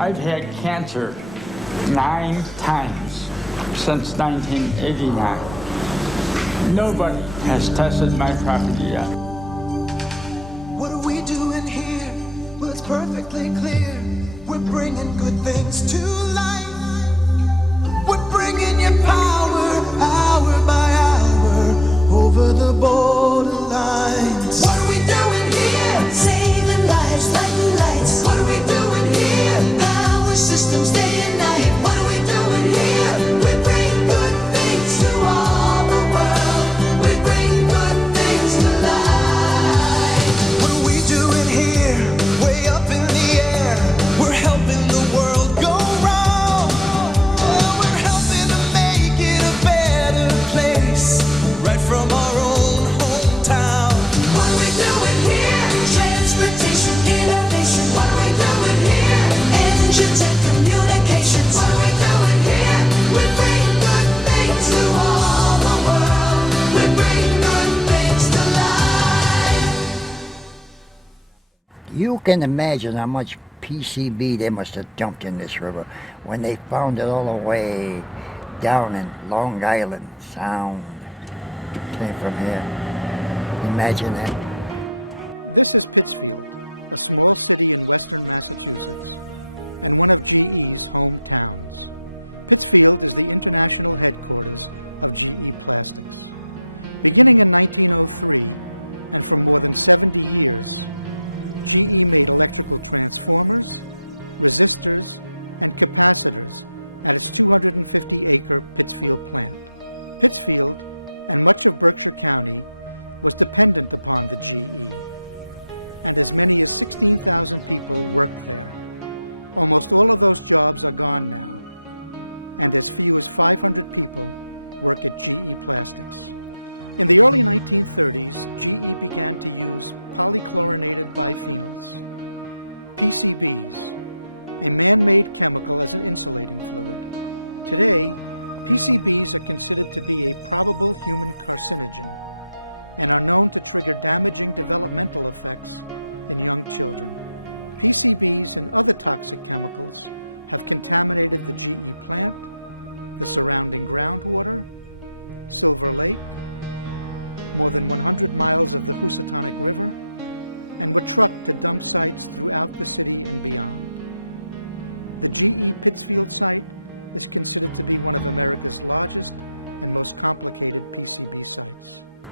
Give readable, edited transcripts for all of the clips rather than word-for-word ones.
I've had cancer 9 times since 1989. Nobody has tested my property yet. What are we doing here? Well, it's perfectly clear. We're bringing good things to life. We're bringing you power, hour by hour, over the borderlines. What are we doing here? Saving lives, lighting lights. What are we doing here? Power systems day and night. What are we doing here? We bring good things to all the world. We bring good things to life. What are we doing here? Way up in the air. We're helping the world go round. Oh, we're helping to make it a better place, right from our own hometown. What are we doing here? Transportation, innovation. What are we doing here? Engines and communications. What are we doing here? We bring good things to all the world. We bring good things to life. You can imagine how much PCB they must have dumped in this river when they found it all the way down in Long Island Sound. Came from here. Imagine that.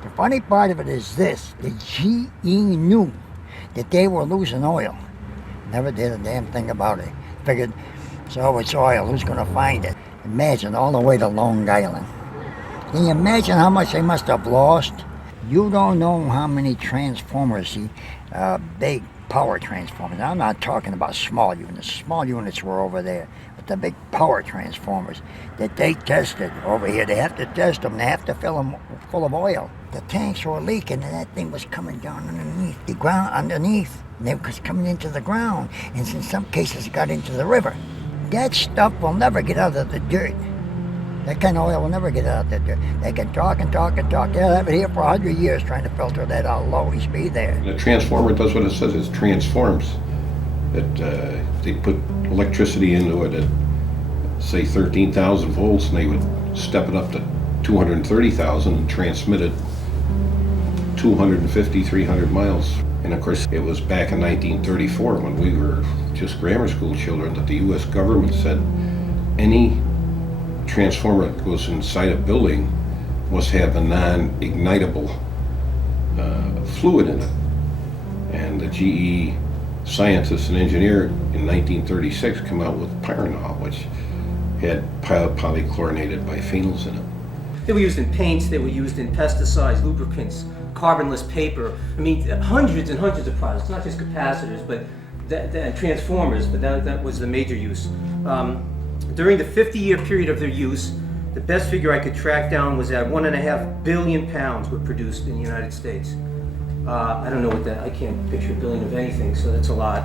The funny part of it is this: the GE knew that they were losing oil. Never did a damn thing about it. Figured, so it's oil, who's going to find it? Imagine all the way to Long Island. Can you imagine how much they must have lost? You don't know how many transformers, big power transformers. I'm not talking about small units. Small units were over there. But the big power transformers that they tested over here, they have to test them. They have to fill them full of oil. The tanks were leaking and that thing was coming down underneath the ground, underneath. And it was coming into the ground. And in some cases it got into the river. That stuff will never get out of the dirt. That kind of oil will never get out of the dirt. They can talk and talk and talk. They'll have it here for 100 years trying to filter that out. It'll always be there. The transformer does what it says. It transforms. They put electricity into it at, say, 13,000 volts, and they would step it up to 230,000 and transmit it 250, 300 miles. And of course, it was back in 1934 when we were just grammar school children that the U.S. government said any transformer that goes inside a building must have a non-ignitable fluid in it. And the GE scientist and engineer in 1936 come out with pyranol, which had polychlorinated biphenyls in it. They were used in paints, they were used in pesticides, lubricants, carbonless paper. I mean, hundreds and hundreds of products, not just capacitors, but transformers, but that was the major use. During the 50-year period of their use, the best figure I could track down was that 1.5 billion pounds were produced in the United States. I don't know what that, I can't picture a billion of anything, so that's a lot.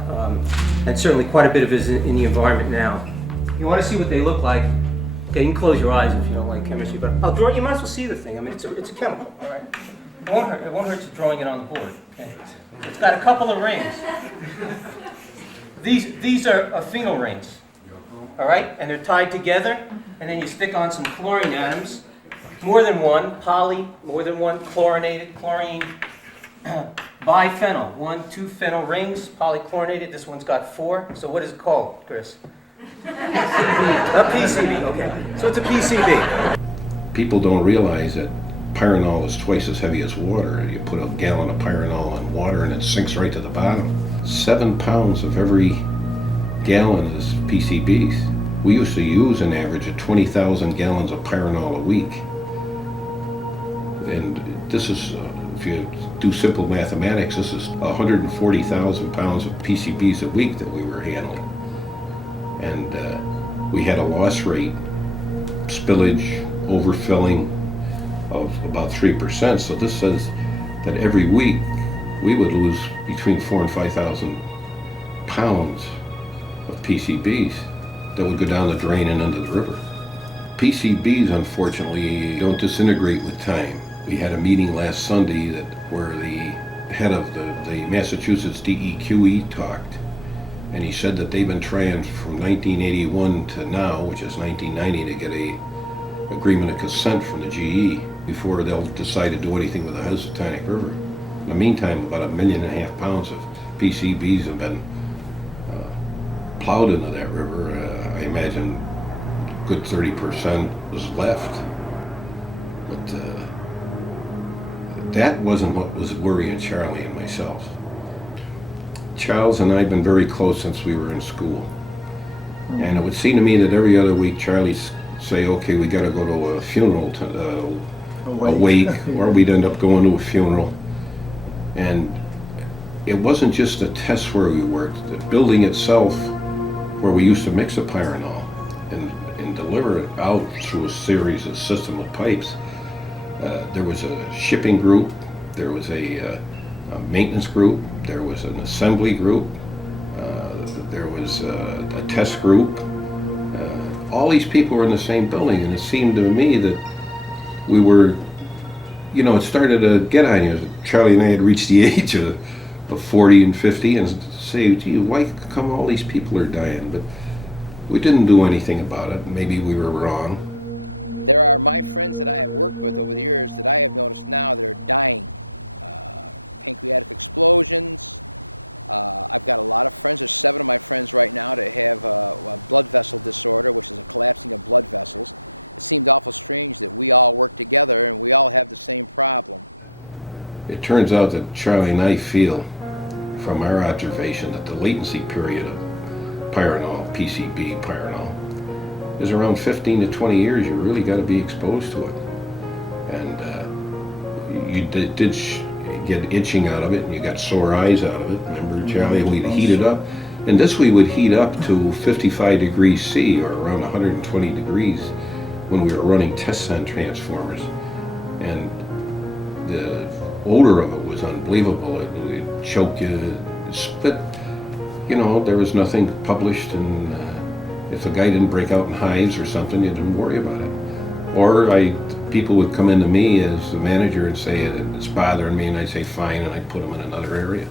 And certainly quite a bit of it is in the environment now. You want to see what they look like? Okay, you can close your eyes if you don't like chemistry, but I'll draw. You might as well see the thing. I mean, it's a chemical, all right? It won't hurt you drawing it on the board. Okay. It's got a couple of rings. These are phenol rings, all right? And they're tied together, and then you stick on some chlorine atoms, more than one, more than one chlorinated, chlorine, biphenyl, 2 phenyl rings, polychlorinated. This one's got 4. So what is it called, Chris? A PCB, okay. So it's a PCB. People don't realize that pyranol is twice as heavy as water. You put a gallon of pyranol in water and it sinks right to the bottom. 7 pounds of every gallon is PCBs. We used to use an average of 20,000 gallons of pyranol a week. And this is, if you do simple mathematics, this is 140,000 pounds of PCBs a week that we were handling. And we had a loss rate, spillage, overfilling of about 3%. So this says that every week we would lose between 4,000 and 5,000 pounds of PCBs that would go down the drain and into the river. PCBs, unfortunately, don't disintegrate with time. We had a meeting last Sunday where the head of the Massachusetts DEQE talked, and he said that they've been trying from 1981 to now, which is 1990, to get a agreement of consent from the GE before they'll decide to do anything with the Housatonic River. In the meantime, about 1.5 million pounds of PCBs have been plowed into that river. I imagine a good 30% was left. But that wasn't what was worrying Charlie and myself. Charles and I have been very close since we were in school. And it would seem to me that every other week Charlie'd say, okay, we gotta go to a funeral, a wake, or we'd end up going to a funeral. And it wasn't just the test where we worked, the building itself, where we used to mix the pyranol and deliver it out through a series of system of pipes. There was a shipping group, there was a maintenance group, there was an assembly group, there was a test group. All these people were in the same building, and it seemed to me that we were, it started to get on you. Charlie and I had reached the age of 40 and 50 and say, gee, why come all these people are dying? But we didn't do anything about it. Maybe we were wrong. It turns out that Charlie and I feel, from our observation, that the latency period of pyranol, PCB pyranol, is around 15 to 20 years. You really got to be exposed to it. And you did get itching out of it, and you got sore eyes out of it. Remember, Charlie, we'd heat it up. And this we would heat up to 55 degrees C, or around 120 degrees, when we were running test cell transformers. And the odor of it was unbelievable. It would choke you, spit. There was nothing published, and if a guy didn't break out in hives or something, you didn't worry about it. Or people would come into me as the manager and say, it's bothering me, and I'd say, fine, and I'd put them in another area.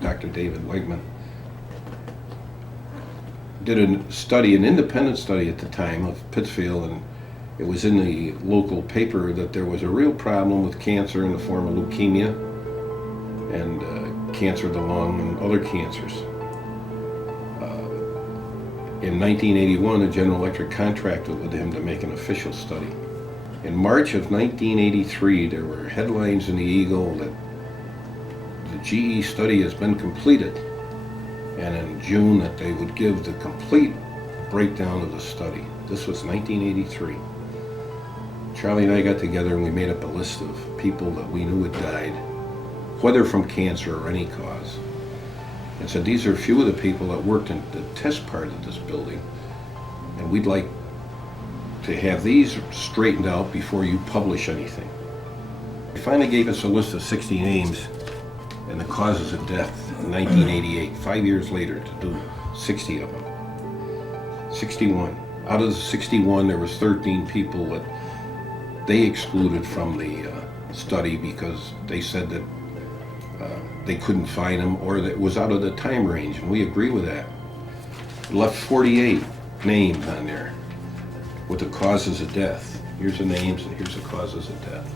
Dr. David Wegman did an independent study at the time of Pittsfield, and it was in the local paper that there was a real problem with cancer in the form of leukemia and cancer of the lung and other cancers. In 1981, a General Electric contracted with him to make an official study. In March of 1983, there were headlines in the Eagle that the GE study has been completed, and in June that they would give the complete breakdown of the study. This was 1983. Charlie and I got together and we made up a list of people that we knew had died, whether from cancer or any cause, and said these are a few of the people that worked in the test part of this building, and we'd like to have these straightened out before you publish anything. They finally gave us a list of 60 names and the causes of death in 1988, 5 years later, to do 60 of them. 61. Out of the 61, there was 13 people that they excluded from the study because they said that they couldn't find them or that it was out of the time range, and we agree with that. It left 48 names on there with the causes of death. Here's the names and here's the causes of death.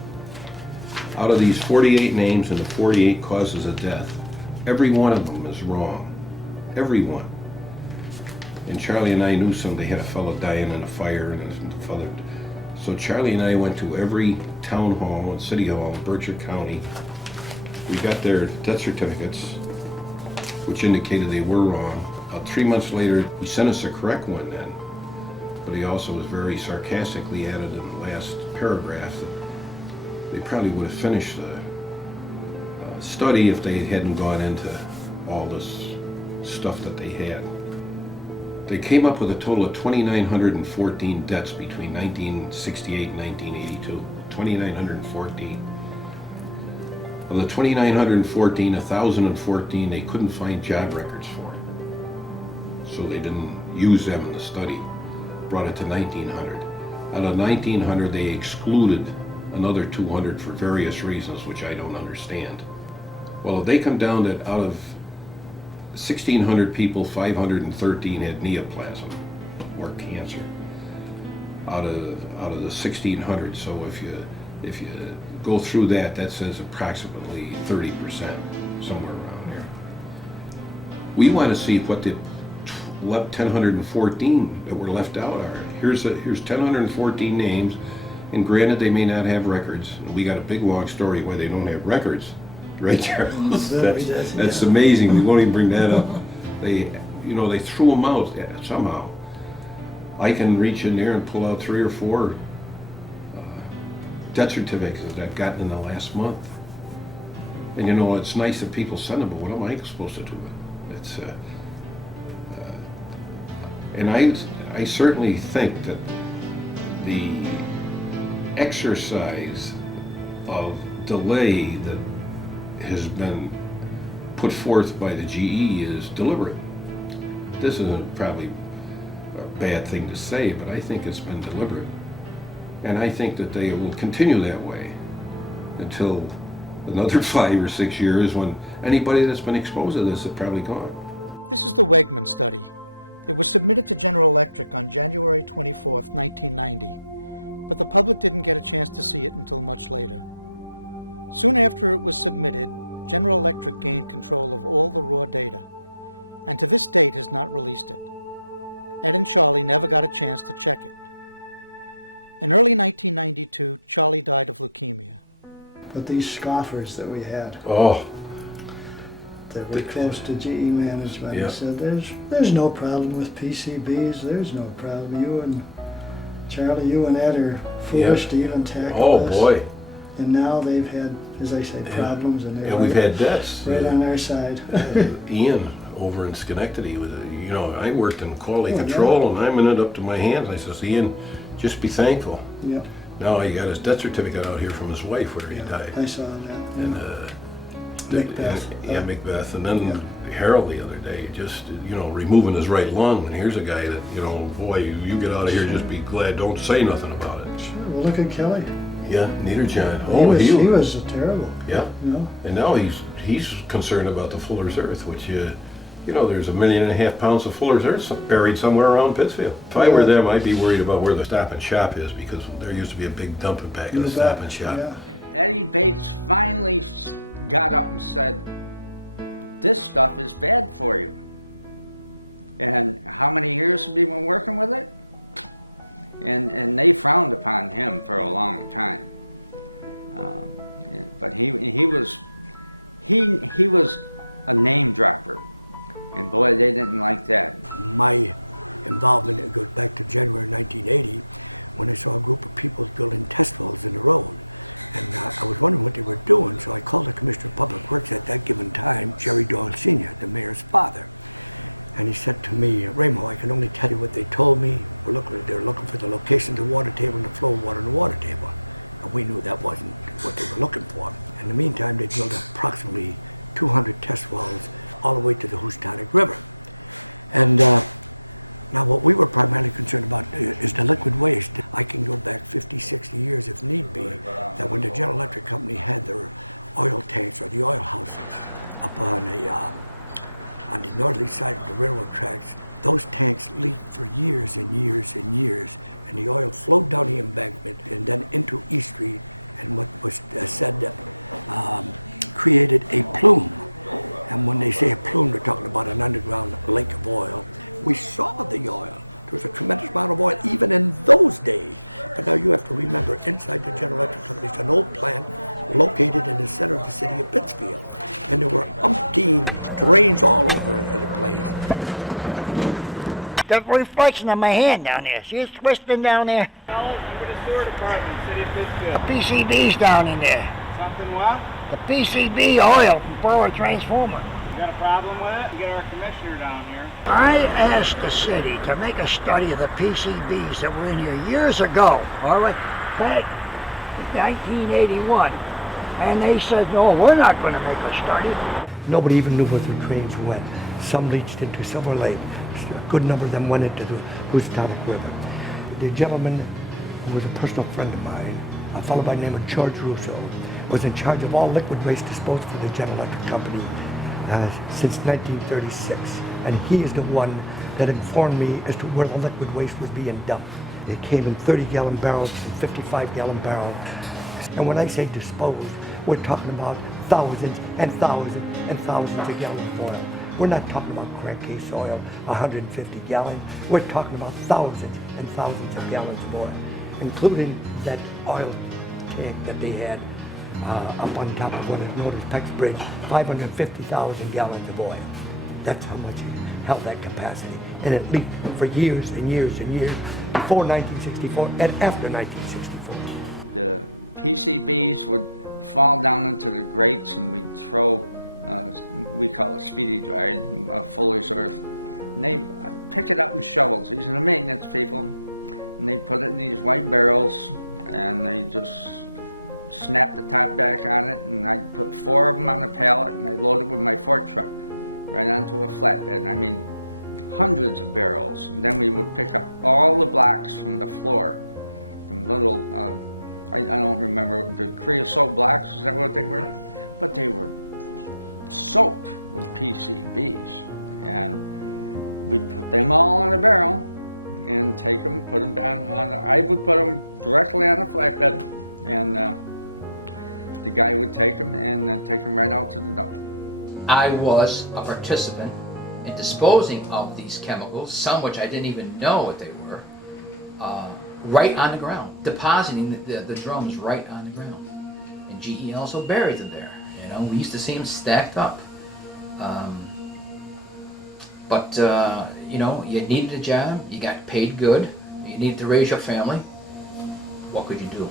Out of these 48 names and the 48 causes of death, every one of them is wrong. Every one. And Charlie and I knew they had a fellow dying in a fire and a fellow. So Charlie and I went to every town hall and city hall in Berkshire County. We got their death certificates, which indicated they were wrong. 3 months later, he sent us a correct one then. But he also was very sarcastically added in the last paragraph that they probably would have finished the study if they hadn't gone into all this stuff that they had. They came up with a total of 2,914 deaths between 1968 and 1982. 2,914. Of the 2,914, 1,014 they couldn't find job records for. So they didn't use them in the study. Brought it to 1,900. Out of 1,900, they excluded another 200 for various reasons, which I don't understand. Well, they come down that out of 1,600 people, 513 had neoplasm or cancer. Out of the 1,600, so if you go through that says approximately 30%, somewhere around there. We want to see what the 1,014 that were left out are. Here's 1,014 names, and granted they may not have records. We got a big long story why they don't have records, right, Charles? That's amazing. We won't even bring that up. They threw them out somehow. I can reach in there and pull out 3 or 4 death certificates that I've gotten in the last month. And it's nice that people send them, but what am I supposed to do with it? It's and I certainly think that the exercise of delay that has been put forth by the GE is deliberate. This isn't probably a bad thing to say, but I think it's been deliberate. And I think that they will continue that way until another 5 or 6 years when anybody that's been exposed to this is probably gone. But these scoffers that we had, Oh, that were close to GE management, Yeah. said, there's no problem with PCBs, there's no problem. You and Charlie, you and Ed are foolish Yeah. to even tackle oh this. boy. And now they've had, as I say, problems, and they're And we've had deaths. right on our side. Ian over in Schenectady was, I worked in quality Oh, control, and I'm in it up to my hands. I says, Ian, just be thankful. Yep, Now he got his death certificate out here from his wife where he died. I saw that. And Macbeth. Macbeth, and then Harold the other day, just removing his right lung. And here's a guy that boy, you get out of here, just be glad, don't say nothing about it. Sure, well, look at Kelly. Yeah, neither John. He was terrible. Yeah, and now he's concerned about the Fuller's Earth, which there's 1.5 million pounds of Fuller's Earth buried somewhere around Pittsfield. If I were them, I'd be worried about where the Stop and Shop is, because there used to be a big dumping back in the Stop and Shop. Yeah. The reflection of my hand down there. See it's twisting down there? Fellas, I'm with the sewer department, City of Pittsfield. PCBs down in there. Something what? The PCB oil from power transformer. You got a problem with it? You get our commissioner down here. I asked the city to make a study of the PCBs that were in here years ago, all right, back in 1981. And they said, no, we're not going to make a study. Nobody even knew where the drains went. Some leached into Silver Lake. A good number of them went into the Housatonic River. The gentleman, who was a personal friend of mine, a fellow by the name of George Russo, was in charge of all liquid waste disposed for the General Electric Company since 1936. And he is the one that informed me as to where the liquid waste was being dumped. It came in 30-gallon barrels and 55-gallon barrels. And when I say disposed, we're talking about thousands and thousands and thousands of gallons of oil. We're not talking about crankcase oil, 150 gallons. We're talking about thousands and thousands of gallons of oil, including that oil tank that they had up on top of what is known as Peck's Bridge, 550,000 gallons of oil. That's how much it held that capacity. And it leaked for years and years and years before 1964 and after 1964. I was a participant in disposing of these chemicals, some which I didn't even know what they were, right on the ground, depositing the drums right on the ground. And GE also buried them there. You know, we used to see them stacked up. But you know, you needed a job, you got paid good, you needed to raise your family. What could you do?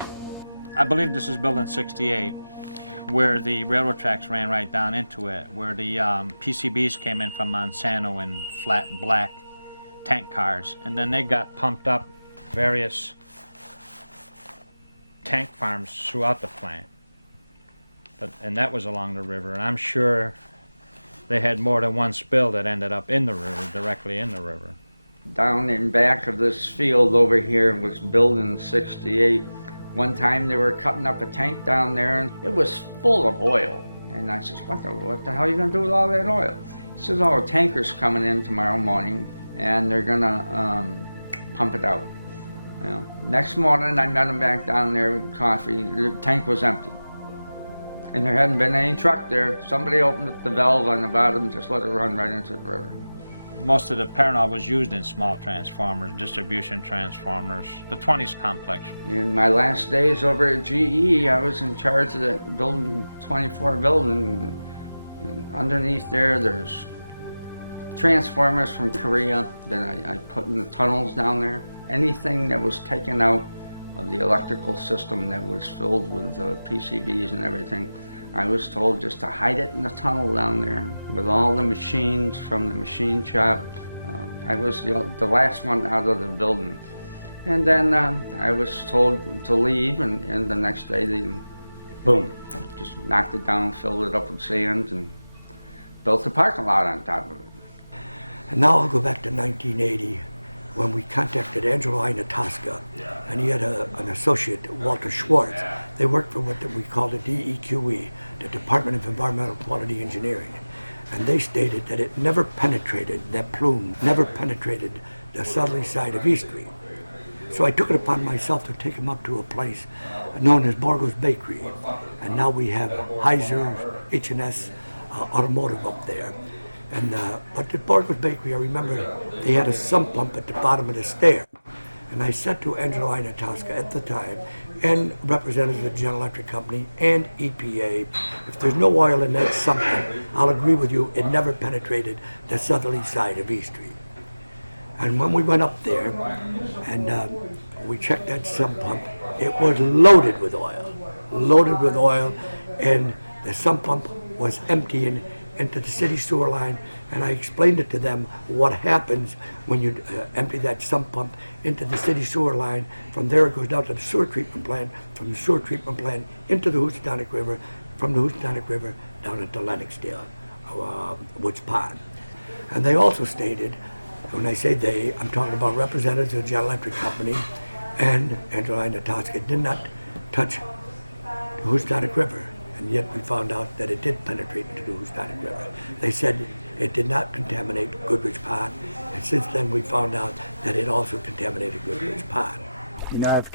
You know, I've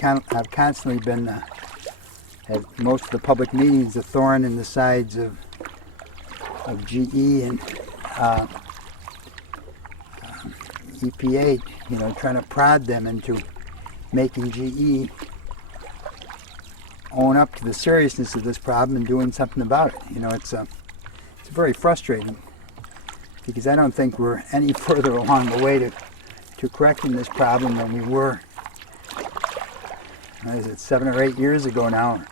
constantly been at most of the public meetings a thorn in the sides of GE and EPA, you know, trying to prod them into making GE own up to the seriousness of this problem and doing something about it. You know, it's very frustrating because I don't think we're any further along the way to correcting this problem than we were, what is it, 7 or 8 years ago now,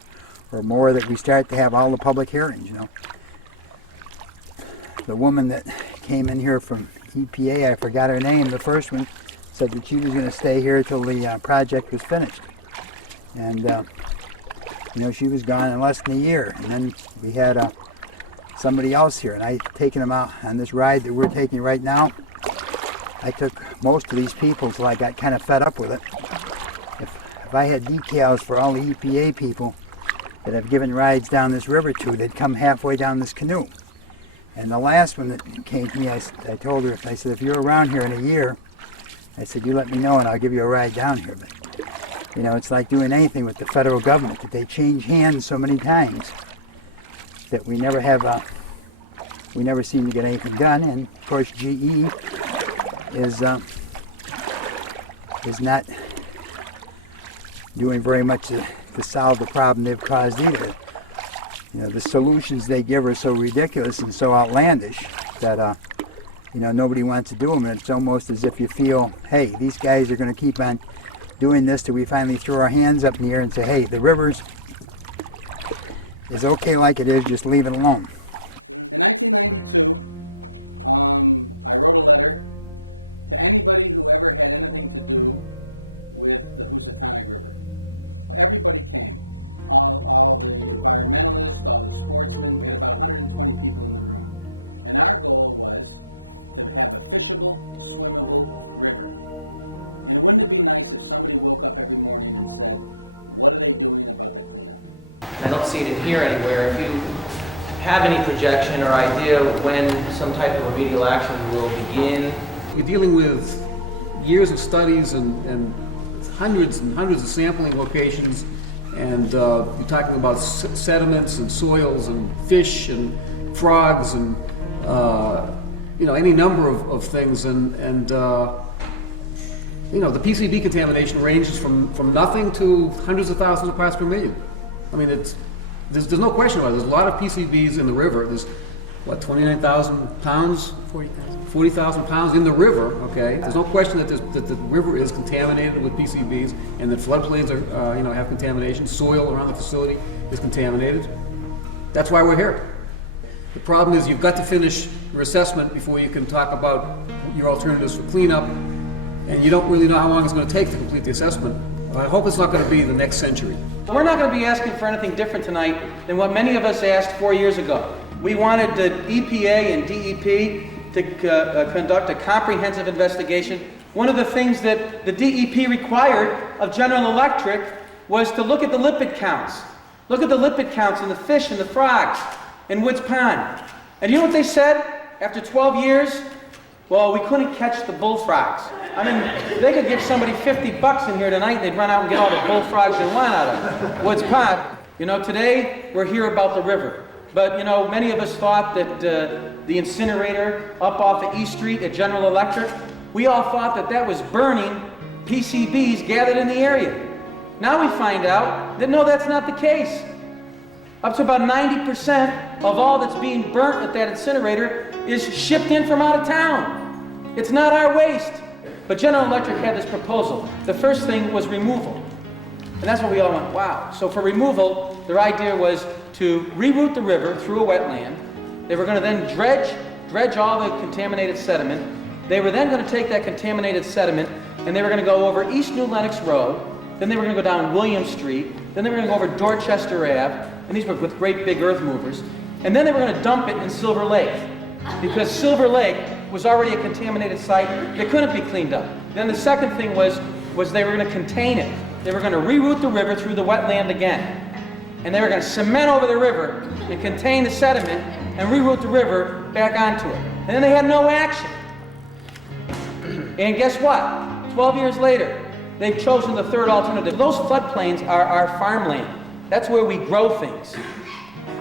or more, that we start to have all the public hearings, you know. The woman that came in here from EPA, I forgot her name, the first one, said that she was going to stay here till the project was finished. And, you know, she was gone in less than a year. And then we had somebody else here, and I taken them out on this ride that we're taking right now. I took most of these people till I got kind of fed up with it. If I had decals for all the EPA people that I've given rides down this river to, they'd come halfway down this canoe. And the last one that came to me, I told her, I said, if you're around here in a year, I said, you let me know and I'll give you a ride down here. But, you know, it's like doing anything with the federal government, that they change hands so many times that we never seem to get anything done. And of course, GE is not doing very much to solve the problem they've caused either. You know, the solutions they give are so ridiculous and so outlandish that you know, nobody wants to do them. And it's almost as if you feel, hey, these guys are going to keep on doing this till we finally throw our hands up in the air and say, hey, the rivers is okay like it is, just leave it alone. I don't see it in here anywhere. If you have any projection or idea when some type of remedial action will begin. You're dealing with years of studies and hundreds of sampling locations, and you're talking about sediments and soils and fish and frogs and you know, any number of things, and you know, the PCB contamination ranges from nothing to hundreds of thousands of parts per million. I mean, there's no question about it. There's a lot of PCBs in the river. There's, what, 29,000 pounds? 40,000 pounds in the river, okay? There's no question that the river is contaminated with PCBs and that floodplains are, you know, have contamination. Soil around the facility is contaminated. That's why we're here. The problem is you've got to finish your assessment before you can talk about your alternatives for cleanup, and you don't really know how long it's going to take to complete the assessment. I hope it's not going to be the next century. We're not going to be asking for anything different tonight than what many of us asked 4 years ago. We wanted the EPA and DEP to conduct a comprehensive investigation. One of the things that the DEP required of General Electric was to look at the lipid counts. Look at the lipid counts in the fish and the frogs in Woods Pond. And you know what they said after 12 years? Well, we couldn't catch the bullfrogs. I mean, they could give somebody $50 in here tonight and they'd run out and get all the bullfrogs they want out of Woods Pond. You know, today we're here about the river. But, you know, many of us thought that the incinerator up off of East Street at General Electric, we all thought that that was burning PCBs gathered in the area. Now we find out that no, that's not the case. Up to about 90% of all that's being burnt at that incinerator is shipped in from out of town. It's not our waste. But General Electric had this proposal. The first thing was removal. And that's what we all went, wow. So for removal, their idea was to reroute the river through a wetland. They were going to then dredge all the contaminated sediment. They were then going to take that contaminated sediment and they were going to go over East New Lenox Road. Then they were going to go down William Street. Then they were going to go over Dorchester Ave. And these were with great big earth movers. And then they were going to dump it in Silver Lake. Because Silver Lake was already a contaminated site that couldn't be cleaned up. Then the second thing was they were going to contain it. They were going to reroute the river through the wetland again. And they were going to cement over the river and contain the sediment and reroute the river back onto it. And then they had no action. And guess what? 12 years later, They've chosen the third alternative. Those floodplains are our farmland. That's where we grow things.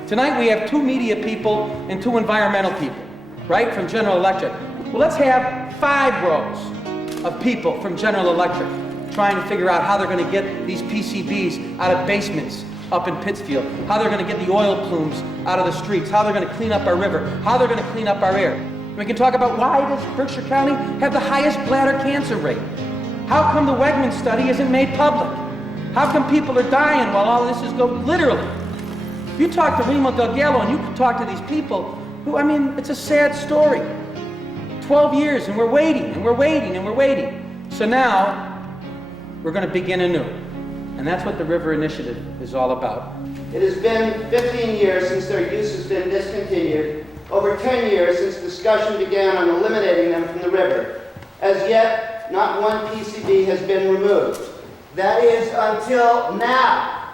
Tonight we have 2 media people and 2 environmental people, right, from General Electric. Well, let's have 5 rows of people from General Electric trying to figure out how they're going to get these PCBs out of basements up in Pittsfield, how they're going to get the oil plumes out of the streets, how they're going to clean up our river, how they're going to clean up our air. We can talk about why does Berkshire County have the highest bladder cancer rate? How come the Wegman study isn't made public? How come people are dying while all this is going, literally? You talk to Remo Delgado and you can talk to these people who, I mean, it's a sad story. 12 years and we're waiting and we're waiting and we're waiting. So now, we're going to begin anew. And that's what the River Initiative is all about. It has been 15 years since their use has been discontinued, over 10 years since discussion began on eliminating them from the river. As yet, not one PCB has been removed. That is until now.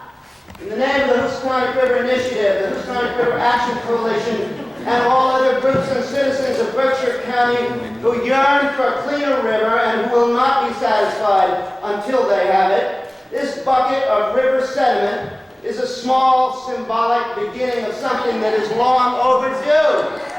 In the name of the Housatonic River Initiative, the Housatonic River Action Coalition, and all other groups and citizens of Berkshire County who yearn for a cleaner river and who will not be satisfied until they have it, this bucket of river sediment is a small symbolic beginning of something that is long overdue.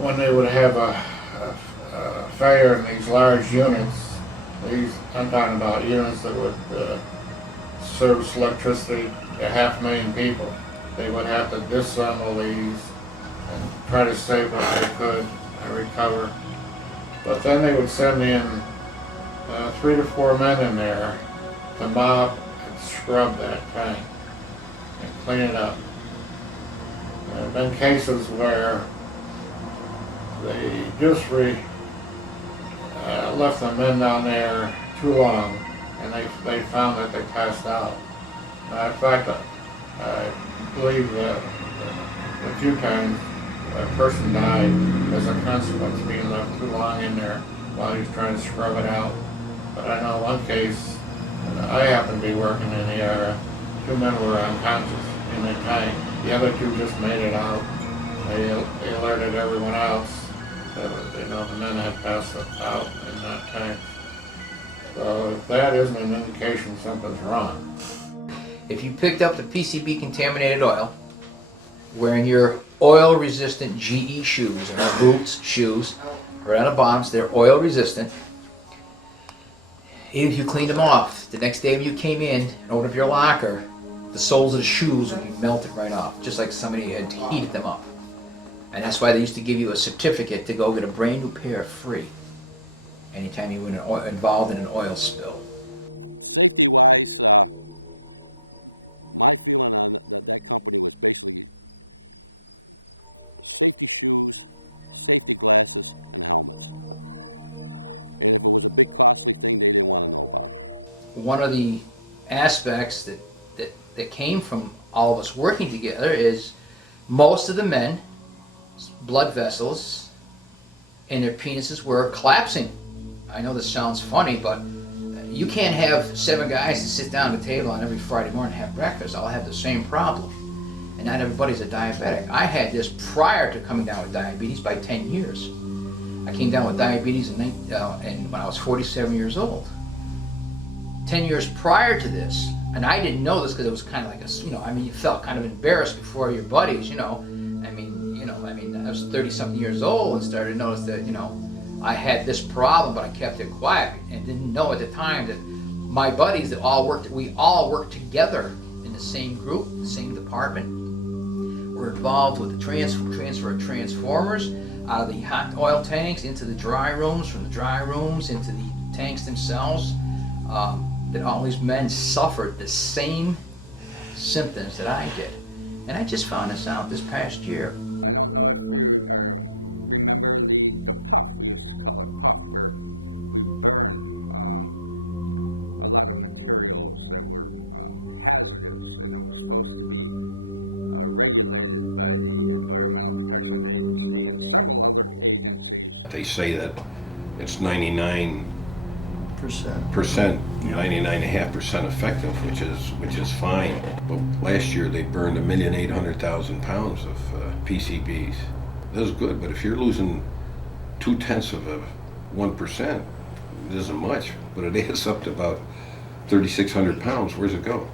when they would have a failure in these large units, I'm talking about units that would service electricity to 500,000 people. They would have to disassemble these and try to save what they could and recover. But then they would send in 3 to 4 men in there to mop and scrub that tank and clean it up. There have been cases where they just left the men down there too long, and they found that they passed out. In fact, I believe that a few times a person died as a consequence of being left too long in there while he was trying to scrub it out. But I know one case, I happened to be working in the area, 2 men were unconscious in the tank. The other 2 just made it out. They alerted everyone else that the men had passed out in that tank. So if that isn't an indication something's wrong. If you picked up the PCB contaminated oil, wearing your oil-resistant GE shoes, or boots, shoes, right on the bottoms, they're oil-resistant. Even if you cleaned them off, the next day when you came in and opened up your locker, the soles of the shoes would be melted right off, just like somebody had heated them up. And that's why they used to give you a certificate to go get a brand new pair free anytime you were involved in an oil spill. One of the aspects that came from all of us working together is most of the men, blood vessels in their penises were collapsing. I know this sounds funny, but you can't have 7 guys to sit down at the table on every Friday morning and have breakfast. I'll have the same problem. And not everybody's a diabetic. I had this prior to coming down with diabetes by 10 years. I came down with diabetes when I was 47 years old. 10 years prior to this, and I didn't know this because it was kind of like you felt kind of embarrassed before your buddies, I was 30-something years old and started to notice that, I had this problem, but I kept it quiet and didn't know at the time that my buddies we all worked together in the same group, the same department. We're involved with the transfer of transformers out of the hot oil tanks into the dry rooms, from the dry rooms into the tanks themselves. That all these men suffered the same symptoms that I did. And I just found this out this past year. They say that it's 99%, 99.5% effective, which is fine. But last year they burned 1,800,000 pounds of PCBs. That was good, but if you're losing 0.2%, it isn't much, but it adds up to about 3,600 pounds. Where's it go?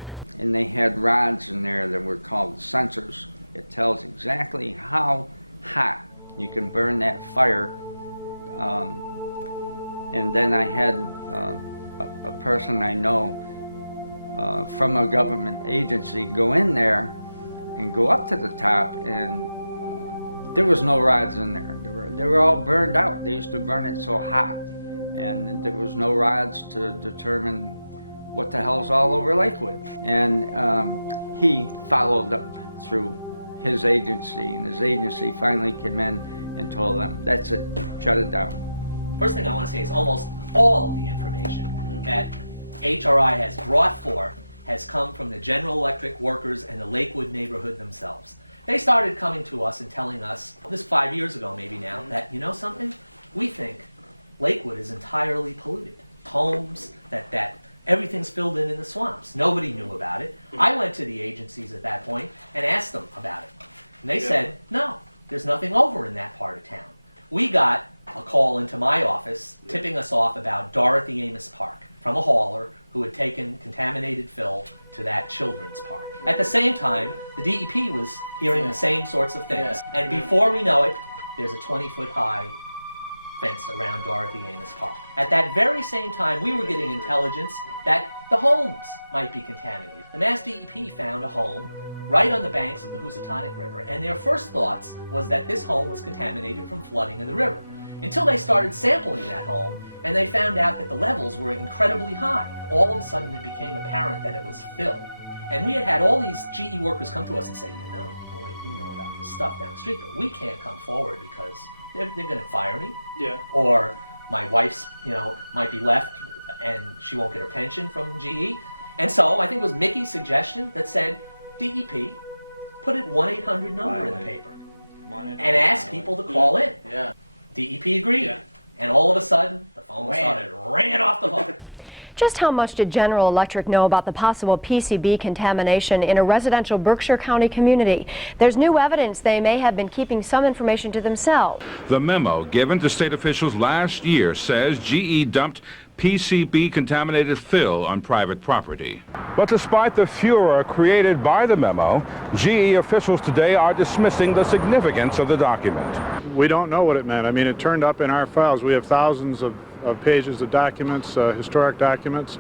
Just how much did General Electric know about the possible PCB contamination in a residential Berkshire County community? There's new evidence they may have been keeping some information to themselves. The memo given to state officials last year says GE dumped PCB contaminated fill on private property. But despite the furor created by the memo, GE officials today are dismissing the significance of the document. We don't know what it meant. I mean, it turned up in our files. We have thousands of pages of documents, historic documents.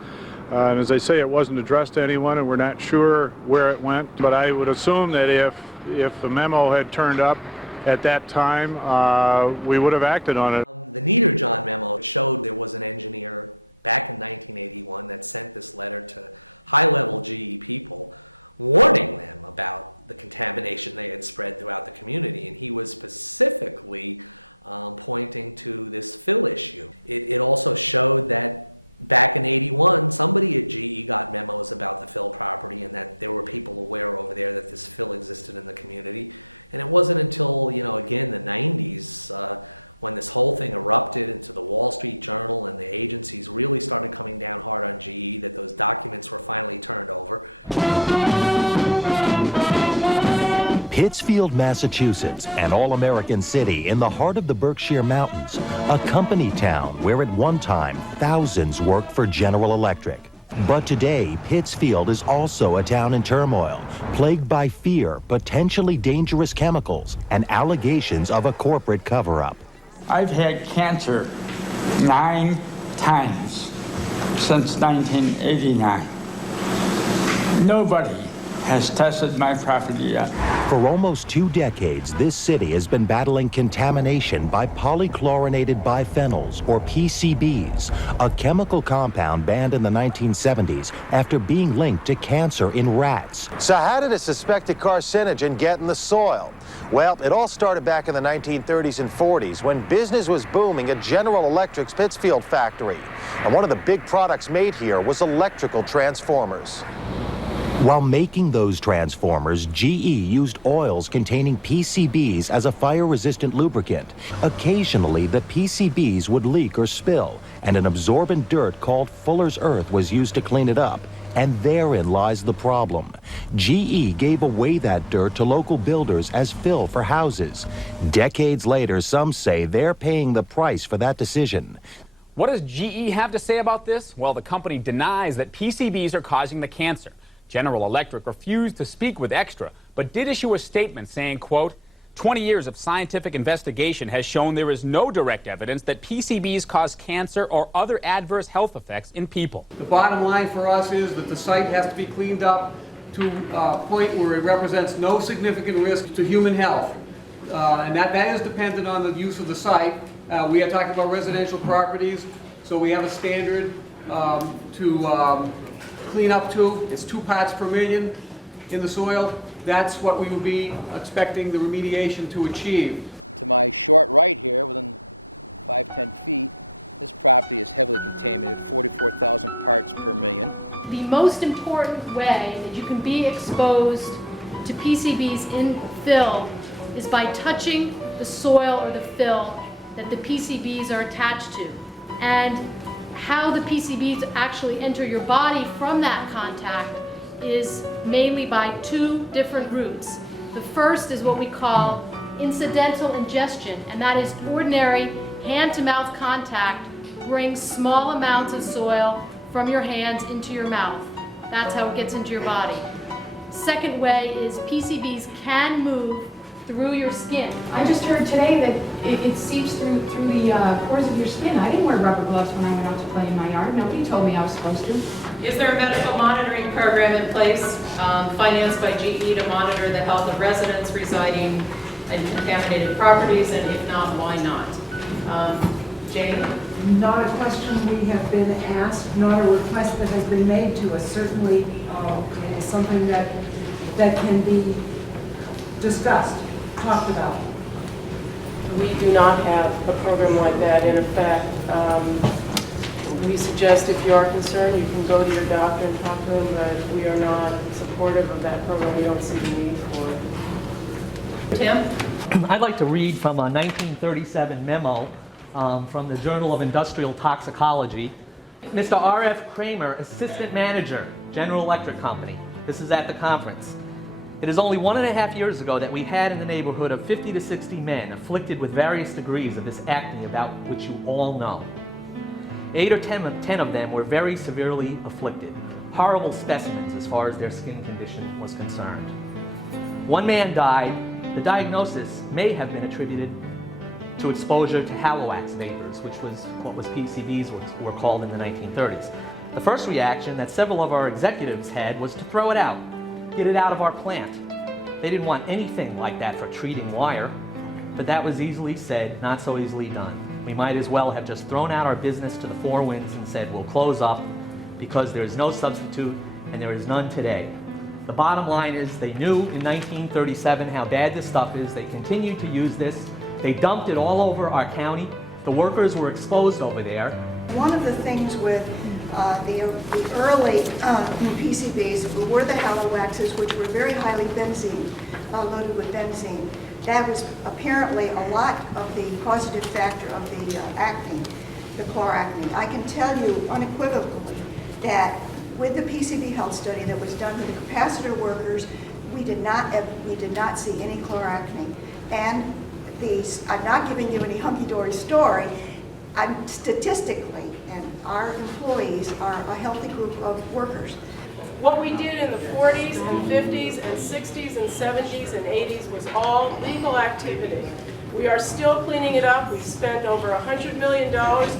And as I say, it wasn't addressed to anyone, and we're not sure where it went. But I would assume that if the memo had turned up at that time, we would have acted on it. Pittsfield, Massachusetts, an all-American city in the heart of the Berkshire Mountains, a company town where at one time thousands worked for General Electric. But today, Pittsfield is also a town in turmoil, plagued by fear, potentially dangerous chemicals, and allegations of a corporate cover-up. I've had cancer 9 times since 1989. Nobody has tested my property yet. For almost 2 decades, this city has been battling contamination by polychlorinated biphenyls, or PCBs, a chemical compound banned in the 1970s after being linked to cancer in rats. So how did a suspected carcinogen get in the soil? Well, it all started back in the 1930s and 40s when business was booming at General Electric's Pittsfield factory. And one of the big products made here was electrical transformers. While making those transformers, GE used oils containing PCBs as a fire-resistant lubricant. Occasionally, the PCBs would leak or spill, and an absorbent dirt called Fuller's Earth was used to clean it up. And therein lies the problem. GE gave away that dirt to local builders as fill for houses. Decades later, some say they're paying the price for that decision. What does GE have to say about this? Well, the company denies that PCBs are causing the cancer. General Electric refused to speak with Extra, but did issue a statement saying, quote, 20 years of scientific investigation has shown there is no direct evidence that PCBs cause cancer or other adverse health effects in people. The bottom line for us is that the site has to be cleaned up to a point where it represents no significant risk to human health. And that is dependent on the use of the site. We are talking about residential properties, so we have a standard to clean up to. It's 2 parts per million in the soil. That's what we would be expecting the remediation to achieve. The most important way that you can be exposed to PCBs in fill is by touching the soil or the fill that the PCBs are attached to. And how the PCBs actually enter your body from that contact is mainly by 2 different routes. The first is what we call incidental ingestion, and that is ordinary hand-to-mouth contact brings small amounts of soil from your hands into your mouth. That's how it gets into your body. Second way is PCBs can move through your skin. I just heard today that it seeps through the pores of your skin. I didn't wear rubber gloves when I went out to play in my yard. Nobody told me I was supposed to. Is there a medical monitoring program in place financed by GE to monitor the health of residents residing in contaminated properties, and if not, why not? Jane? Not a question we have been asked, not a request that has been made to us. Certainly it is something that can be discussed, talked about. We do not have a program like that. In effect, we suggest if you are concerned, you can go to your doctor and talk to them, but we are not supportive of that program. We don't see the need for it. Tim? I'd like to read from a 1937 memo from the Journal of Industrial Toxicology. Mr. R.F. Kramer, Assistant Manager, General Electric Company. This is at the conference. It is only 1.5 years ago that we had in the neighborhood of 50 to 60 men afflicted with various degrees of this acne about which you all know. 8 or 10 of them were very severely afflicted, horrible specimens as far as their skin condition was concerned. One man died. The diagnosis may have been attributed to exposure to halowax vapors, which was what PCBs were called in the 1930s. The first reaction that several of our executives had was to throw it out, get it out of our plant. They didn't want anything like that for treating wire, but that was easily said, not so easily done. We might as well have just thrown out our business to the four winds and said, we'll close up because there is no substitute and there is none today. The bottom line is they knew in 1937 how bad this stuff is. They continued to use this. They dumped it all over our county. The workers were exposed over there. One of the things with the early PCBs were the halowaxes, which were very highly loaded with benzene. That was apparently a lot of the causative factor of the acne, the chloracne. I can tell you unequivocally that with the PCB health study that was done with the capacitor workers, we did not see any chloracne. And I'm not giving you any hunky-dory story. Statistically, and our employees are a healthy group of workers. What we did in the 40s and 50s and 60s and 70s and 80s was all legal activity. We are still cleaning it up. We spent over $100 million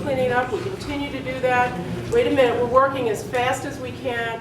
cleaning it up. We continue to do that. Wait a minute, we're working as fast as we can.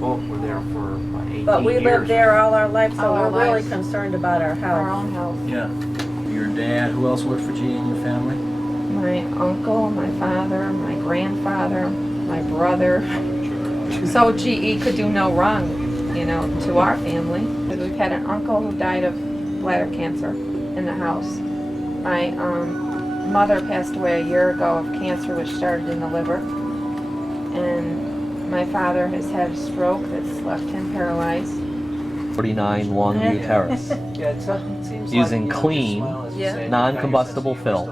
Both were there for 18 But we years. lived there all our life, so All our we're really lives. concerned about our health. Our own health. Yeah. Your dad, who else worked for GE in your family? My uncle, my father, my grandfather, my brother. So GE could do no wrong, you know, to our family. We've had an uncle who died of bladder cancer in the house. My mother passed away a year ago of cancer which started in the liver. And my father has had a stroke that's left him paralyzed. 49 Longview Terrace. Using clean, non-combustible fill,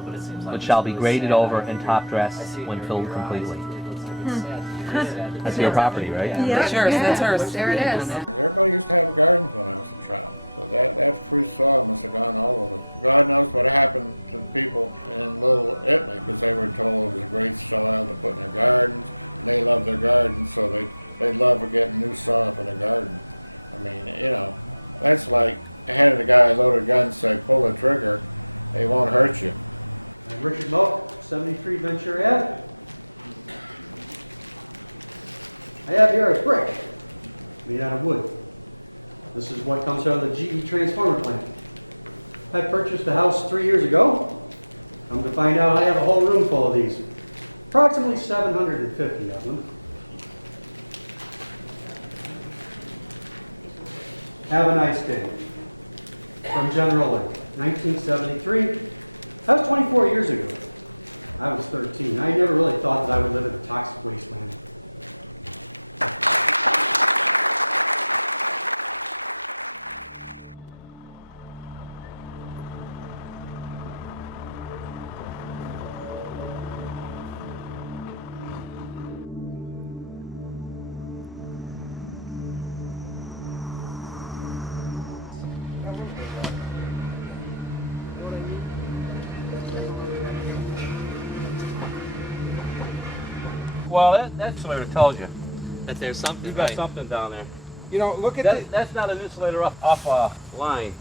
which shall be graded over and top dressed when filled completely. That's your property, right? Yeah. That's yours, that's hers. There it is. Well, that's what it tells you. That there's something. You got something down there. You know, look at that. That's not an insulator off a line.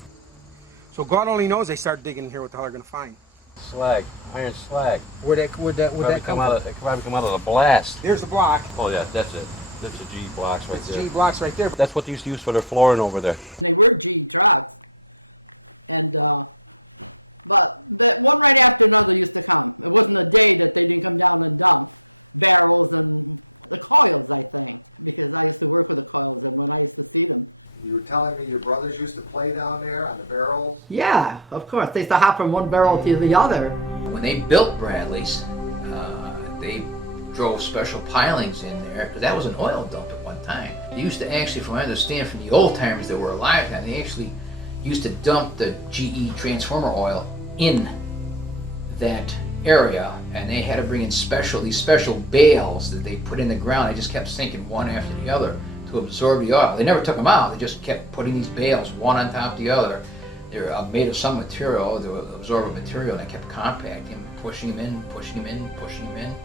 So God only knows they start digging in here what the hell they're gonna find. Slag, iron slag. Where'd that come from? It could probably come out of the blast. There's the block. Oh yeah, that's it. That's the G blocks right That's there. G blocks right there. That's what they used to use for their flooring over there. telling me your brothers used to play down there on the barrels? Yeah, of course. They used to hop from one barrel to the other. When they built Bradley's, they drove special pilings in there, because that was an oil dump at one time. They used to actually, from what I understand from the old timers that were alive then, they actually used to dump the GE transformer oil in that area, and they had to bring in these special bales that they put in the ground. They just kept sinking one after the other to absorb the oil. They never took them out. They just kept putting these bales one on top of the other. They're made of some material, they absorb a material, and they kept compacting, pushing them in, pushing them in, pushing them in.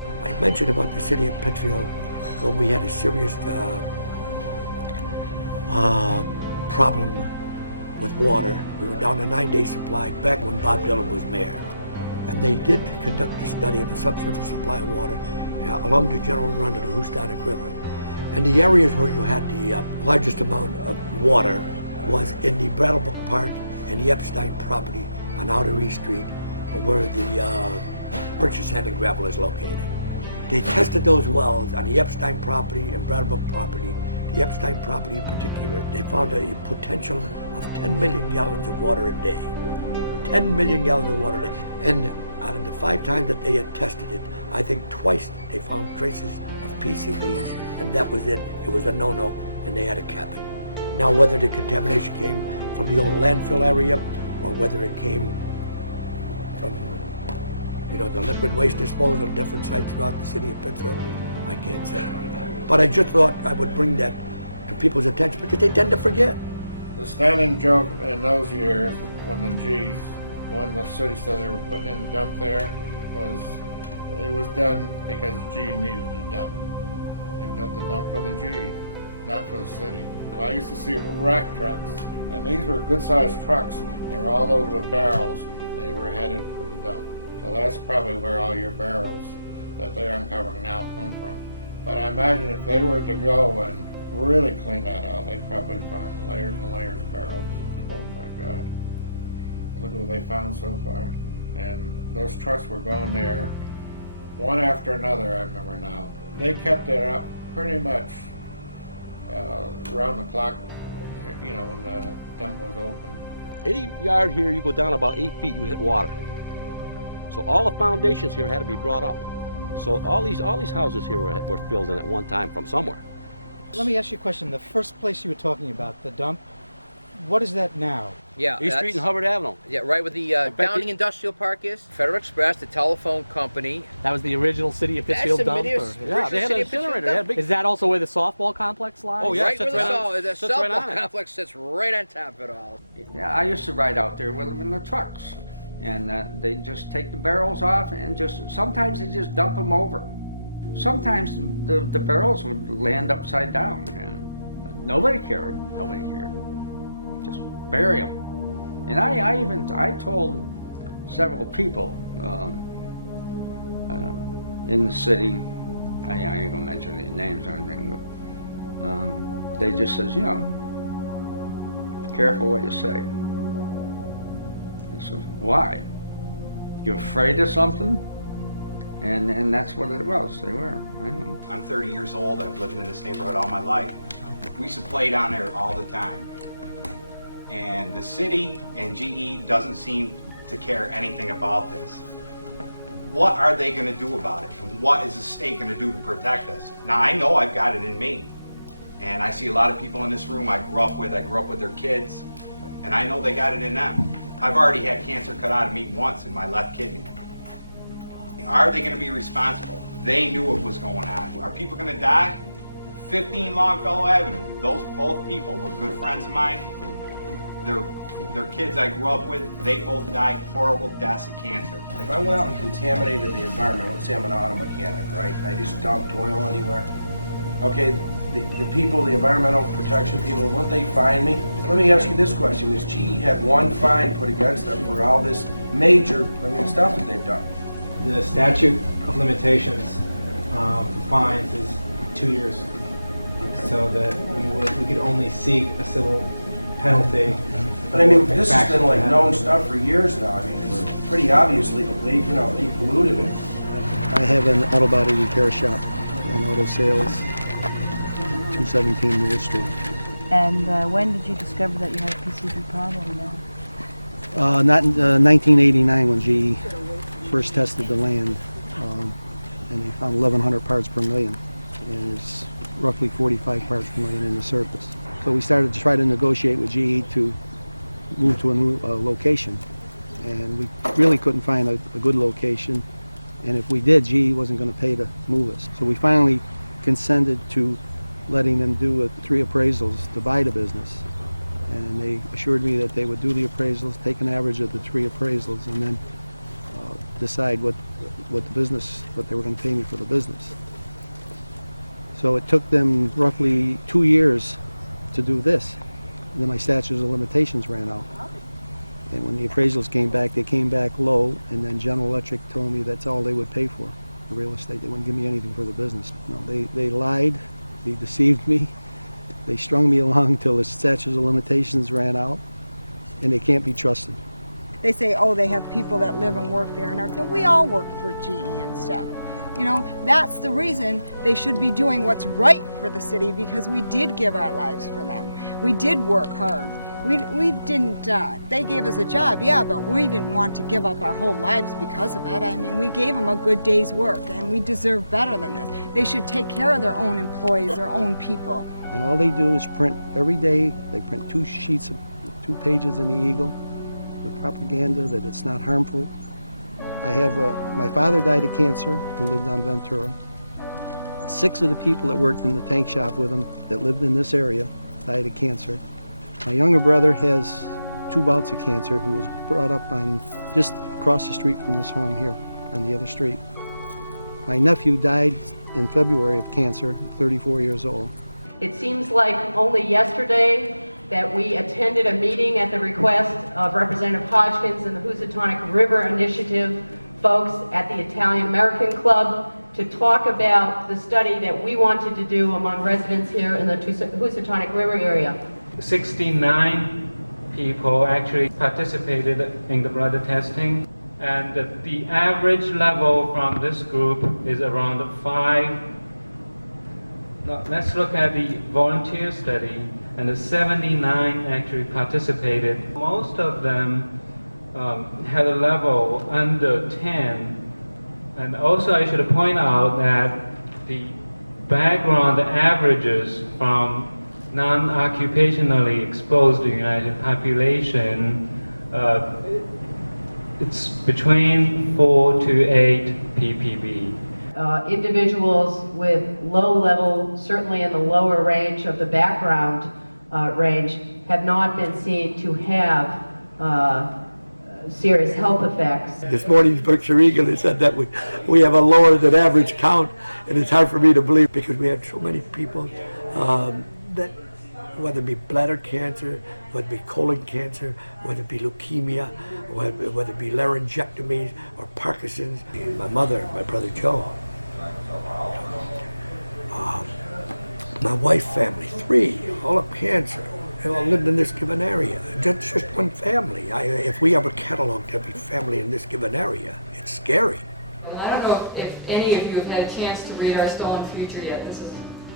any of you have had a chance to read Our Stolen Future yet. This is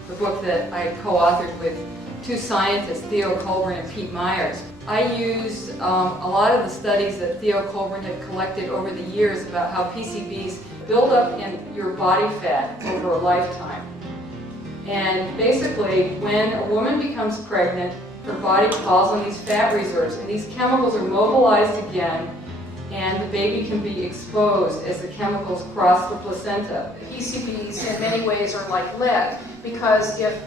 the book that I co-authored with two scientists, Theo Colburn and Pete Myers. I used a lot of the studies that Theo Colburn had collected over the years about how PCBs build up in your body fat over a lifetime. And basically, when a woman becomes pregnant, her body calls on these fat reserves, and these chemicals are mobilized again, and the baby can be exposed as the chemicals cross the placenta. PCBs in many ways are like lead, because if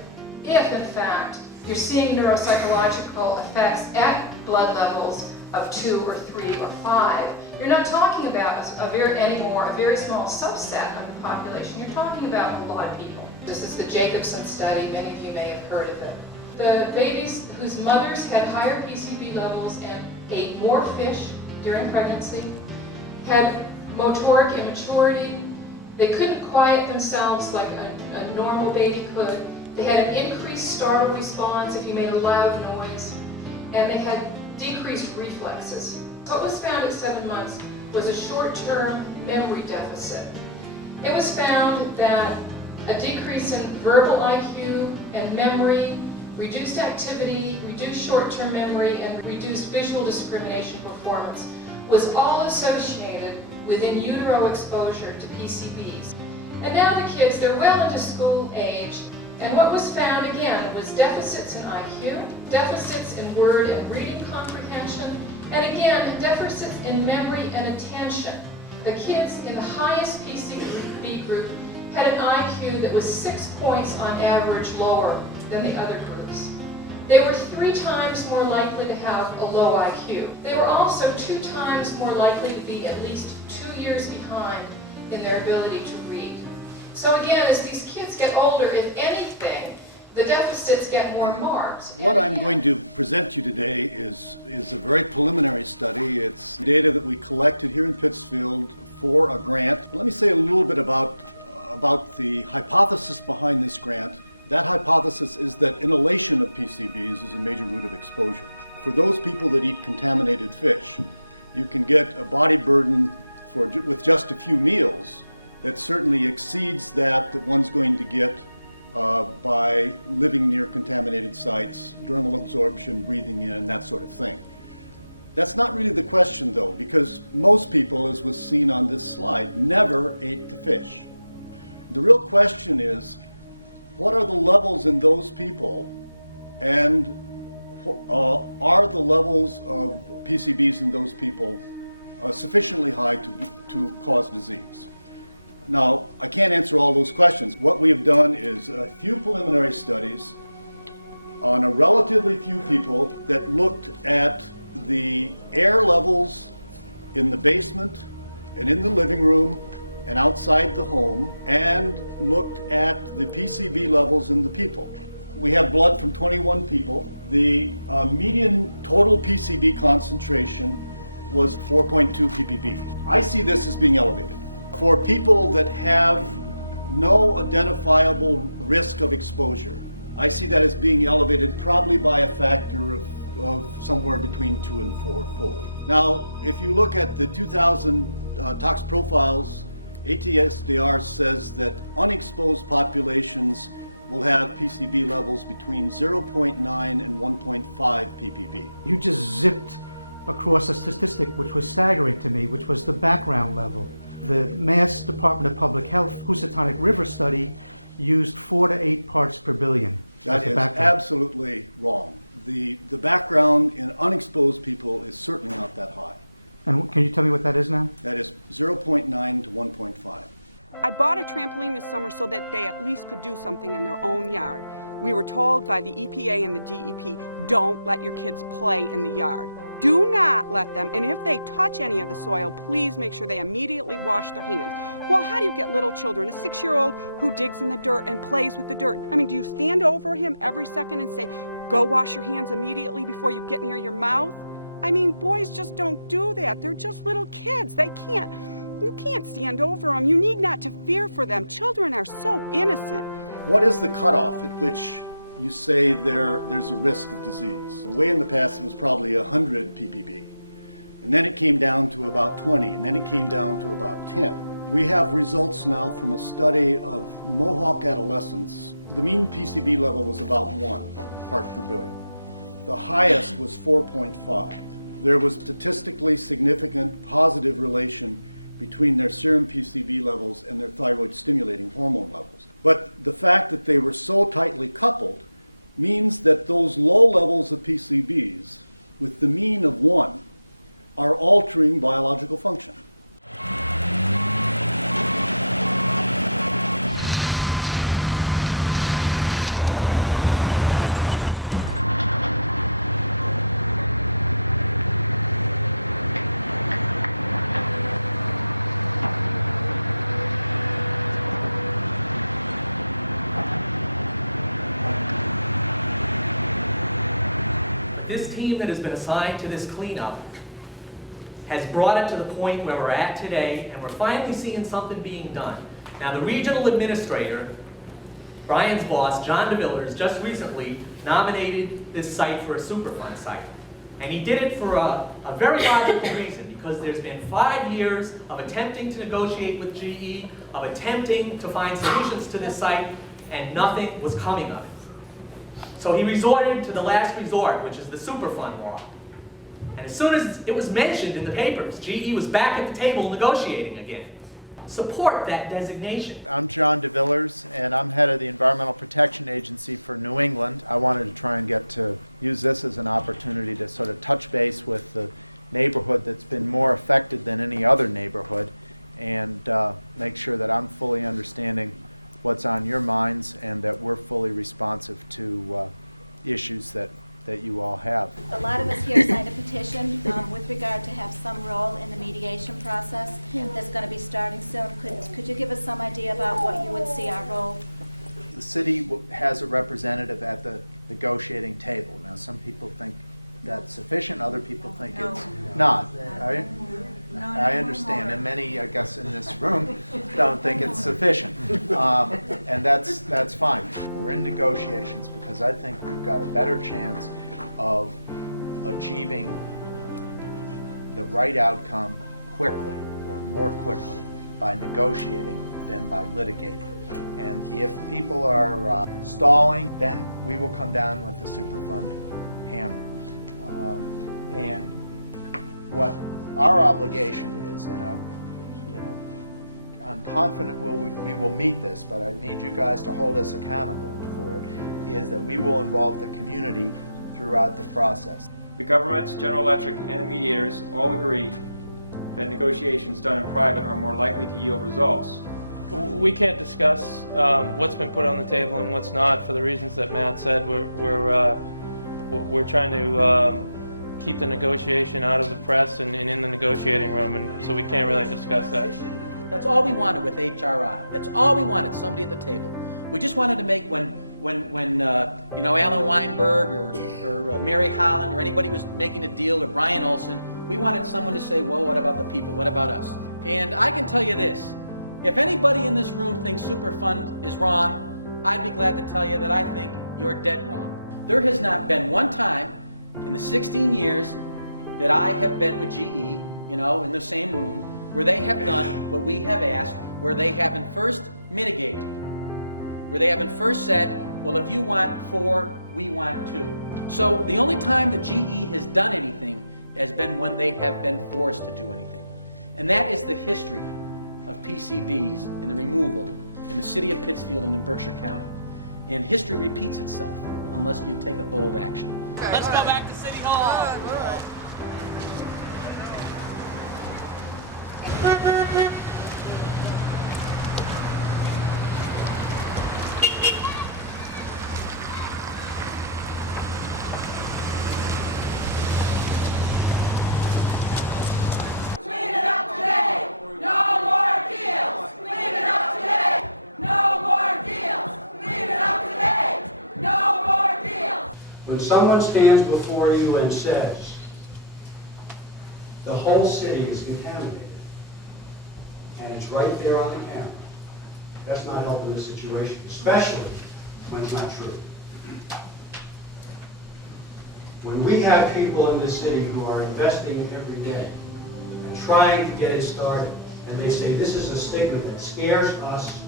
in fact you're seeing neuropsychological effects at blood levels of 2 or 3 or 5, you're not talking about anymore a very small subset of the population. You're talking about a lot of people. This is the Jacobson study. Many of you may have heard of it. The babies whose mothers had higher PCB levels and ate more fish during pregnancy had motoric immaturity. They couldn't quiet themselves like a normal baby could. They had an increased startle response if you made a loud noise, and they had decreased reflexes. What was found at 7 months was a short-term memory deficit. It was found that a decrease in verbal IQ and memory, reduced activity, reduced short-term memory, and reduced visual discrimination performance was all associated with in utero exposure to PCBs. And now the kids, they're well into school age, and what was found again was deficits in IQ, deficits in word and reading comprehension, and again, deficits in memory and attention. The kids in the highest PCB group had an IQ that was 6 points on average lower than the other groups. They were 3 times more likely to have a low IQ. They were also 2 times more likely to be at least 2 years behind in their ability to read. So again, as these kids get older, if anything, the deficits get more marked. And again, But this team that has been assigned to this cleanup has brought it to the point where we're at today, and we're finally seeing something being done. Now, the regional administrator, Brian's boss, John DeVillers, just recently nominated this site for a Superfund site. And he did it for a very logical reason, because there's been 5 years of attempting to negotiate with GE, of attempting to find solutions to this site, and nothing was coming of it. So he resorted to the last resort, which is the Superfund law. And as soon as it was mentioned in the papers, GE was back at the table negotiating again. Support that designation. Let's go back to City Hall. When someone stands before you and says, the whole city is contaminated, and it's right there on the camera, that's not helping the situation, especially when it's not true. When we have people in this city who are investing every day and trying to get it started, and they say this is a stigma that scares us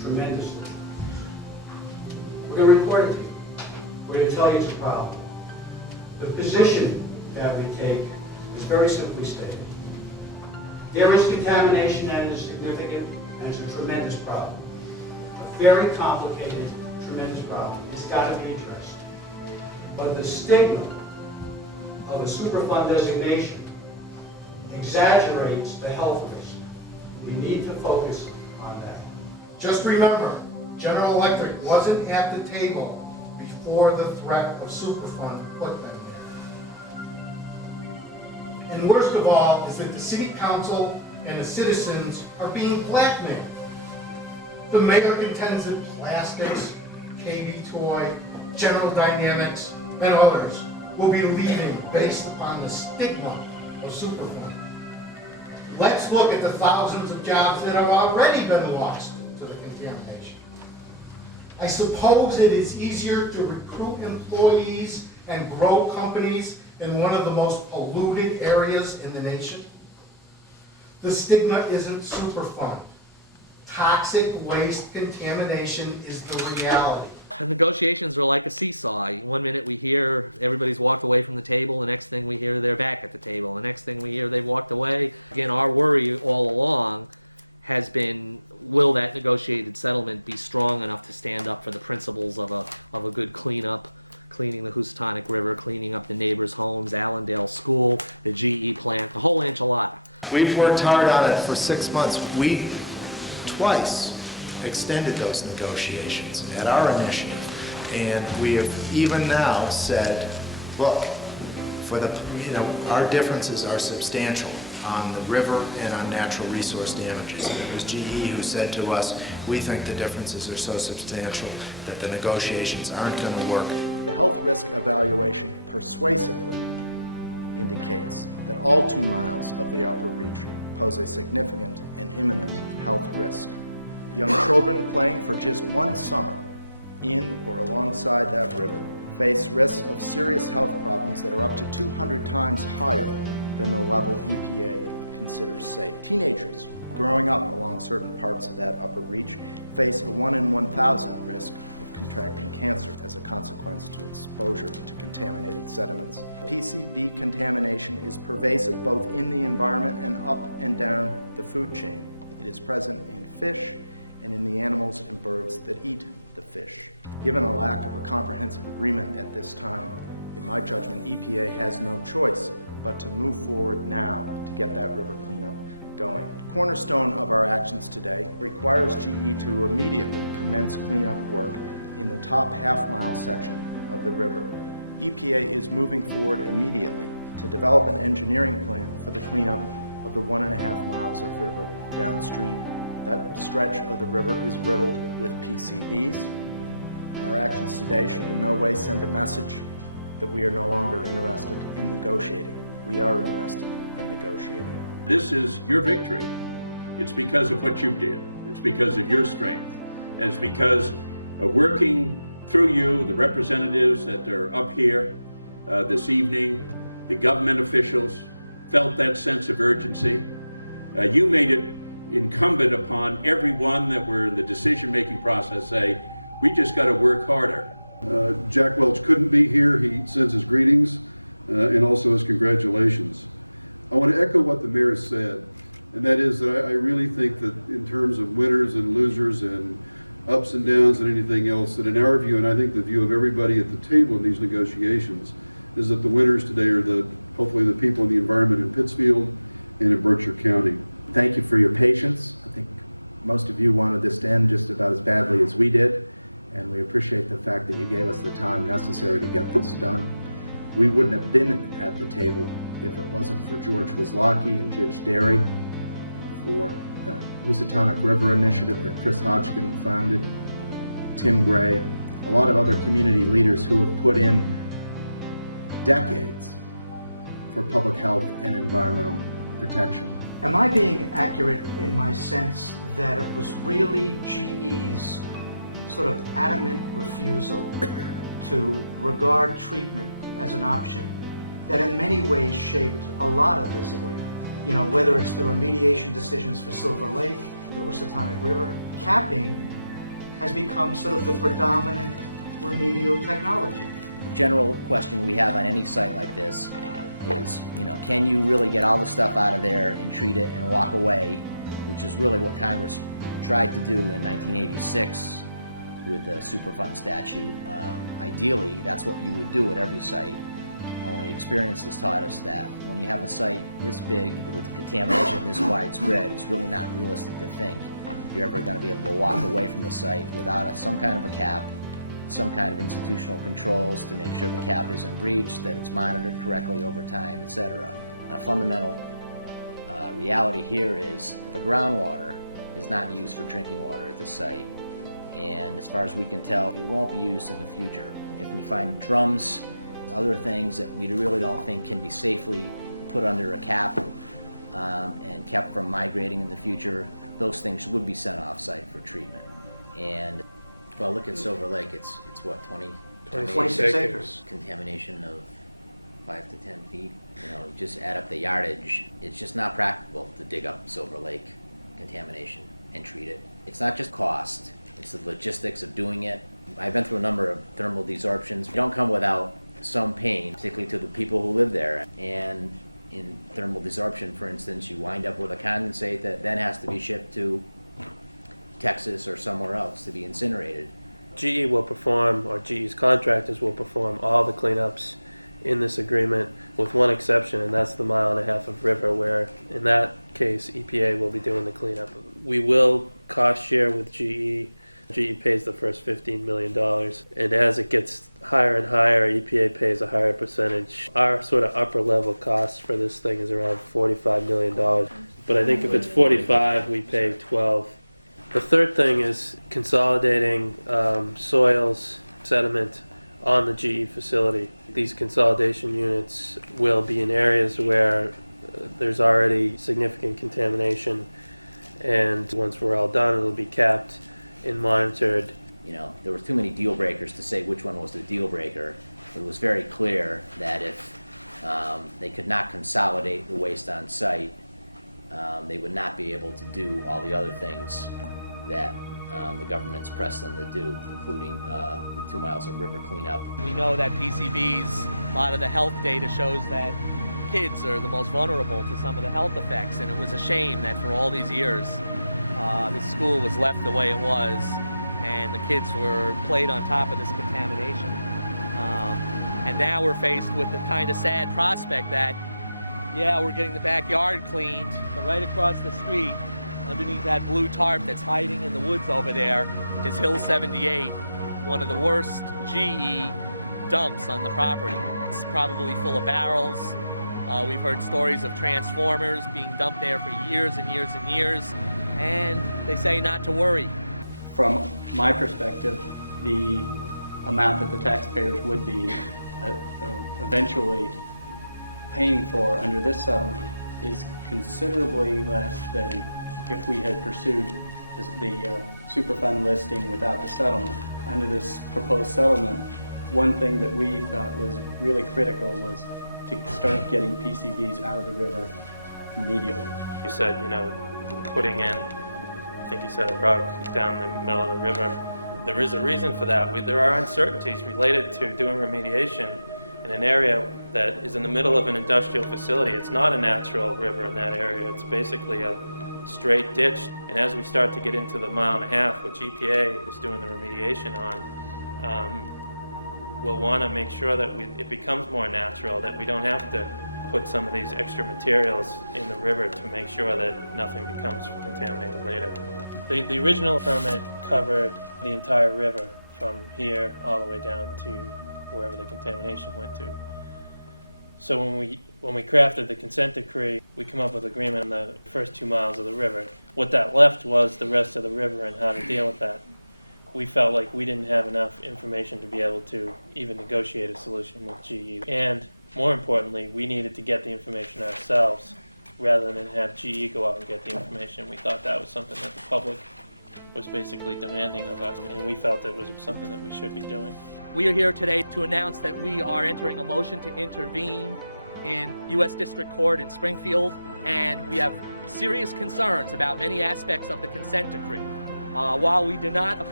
tremendously, we're going to report it to you. We're going to tell you it's a problem. The position that we take is very simply stated. There is contamination and it is significant and it's a tremendous problem. A very complicated, tremendous problem. It's got to be addressed. But the stigma of a Superfund designation exaggerates the health risk. We need to focus on that. Just remember, General Electric wasn't at the table before the threat of Superfund put them there. And worst of all is that the City Council and the citizens are being blackmailed. The mayor contends that plastics, KB Toy, General Dynamics, and others will be leaving based upon the stigma of Superfund. Let's look at the thousands of jobs that have already been lost to the contamination. I suppose it is easier to recruit employees and grow companies in one of the most polluted areas in the nation. The stigma isn't Superfund. Toxic waste contamination is the reality. We've worked hard on it for 6 months. We twice extended those negotiations at our initiative. And we have even now said, look, for the, our differences are substantial on the river and on natural resource damages. And it was GE who said to us, we think the differences are so substantial that the negotiations aren't going to work.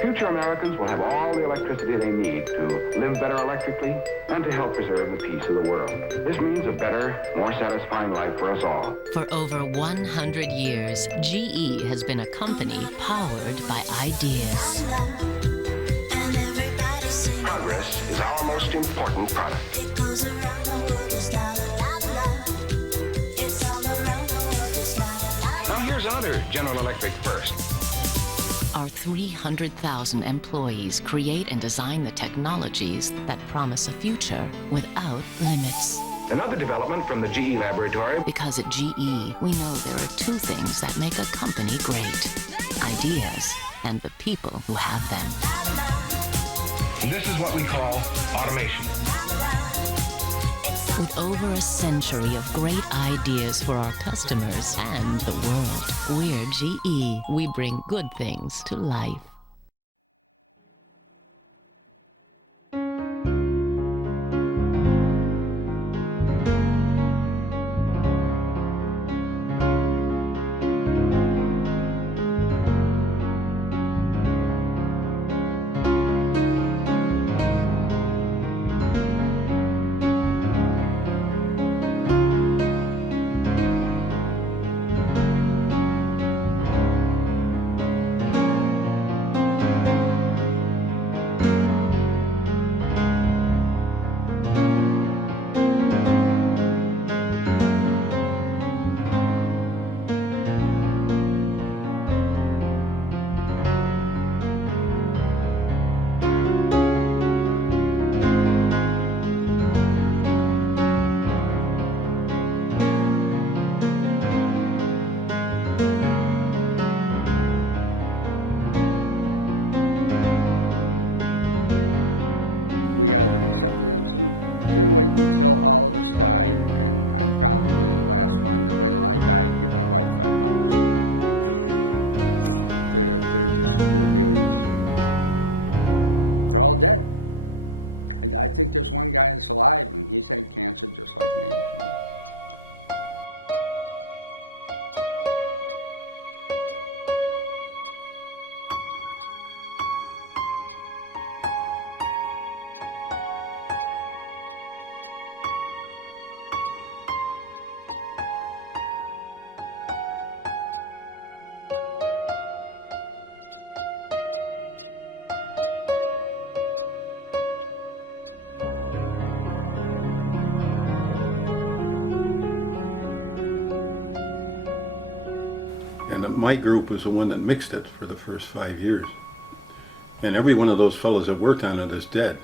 Future Americans will have all the electricity they need to live better electrically and to help preserve the peace of the world. This means a better, more satisfying life for us all. For over 100 years, GE has been a company powered by ideas. Progress is our most important product. Now here's another General Electric first. Our 300,000 employees create and design the technologies that promise a future without limits. Another development from the GE laboratory. Because at GE, we know there are two things that make a company great: ideas and the people who have them. And this is what we call automation. With over a century of great ideas for our customers and the world, we're GE. We bring good things to life. And my group was the one that mixed it for the first 5 years. And every one of those fellows that worked on it is dead.